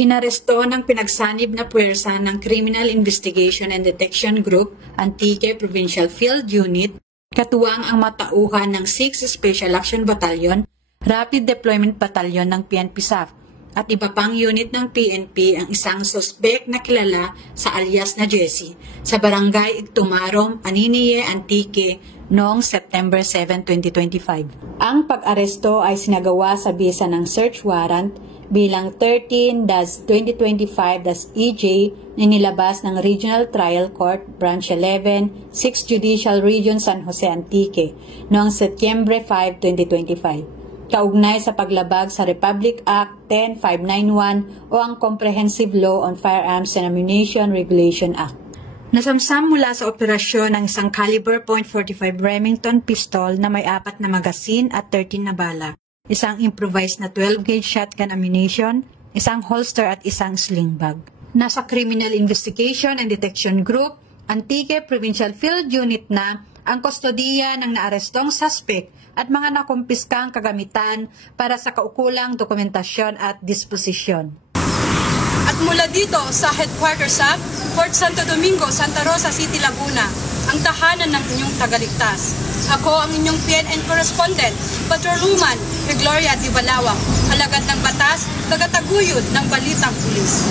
Inaresto ng pinagsanib na puwersa ng Criminal Investigation and Detection Group, Antique Provincial Field Unit, katuwang ang matauhan ng 6th Special Action Battalion, Rapid Deployment Battalion ng PNP-SAF, at iba pang unit ng PNP ang isang suspect na kilala sa alias na Jessie sa Barangay Igtumarom, Aniniye, Antique noong September 7, 2025. Ang pag-aresto ay sinagawa sa bisa ng search warrant bilang 13-2025-EJ na nilabas ng Regional Trial Court Branch 11, 6th Judicial Region San Jose Antique noong Setyembre 5, 2025. Kaugnay sa paglabag sa Republic Act 10591 o ang Comprehensive Law on Firearms and Ammunition Regulation Act. Nasamsam mula sa operasyon ng isang caliber .45 Remington pistol na may 4 na magasin at 13 na bala, isang improvised na 12-gauge shotgun ammunition, isang holster at isang sling bag. Nasa Criminal Investigation and Detection Group, Antique Provincial Field Unit na ang kustodiya ng naarestong suspect at mga nakumpiskang kagamitan para sa kaukulang dokumentasyon at disposisyon. At mula dito sa headquarters sa Fort Santo Domingo, Santa Rosa City, Laguna, ang tahanan ng inyong tagaligtas. Ako ang inyong PNN correspondent, Patrolwoman Gloria Di Balawang, alagad ng batas, tagataguyod ng Balitang Pulis.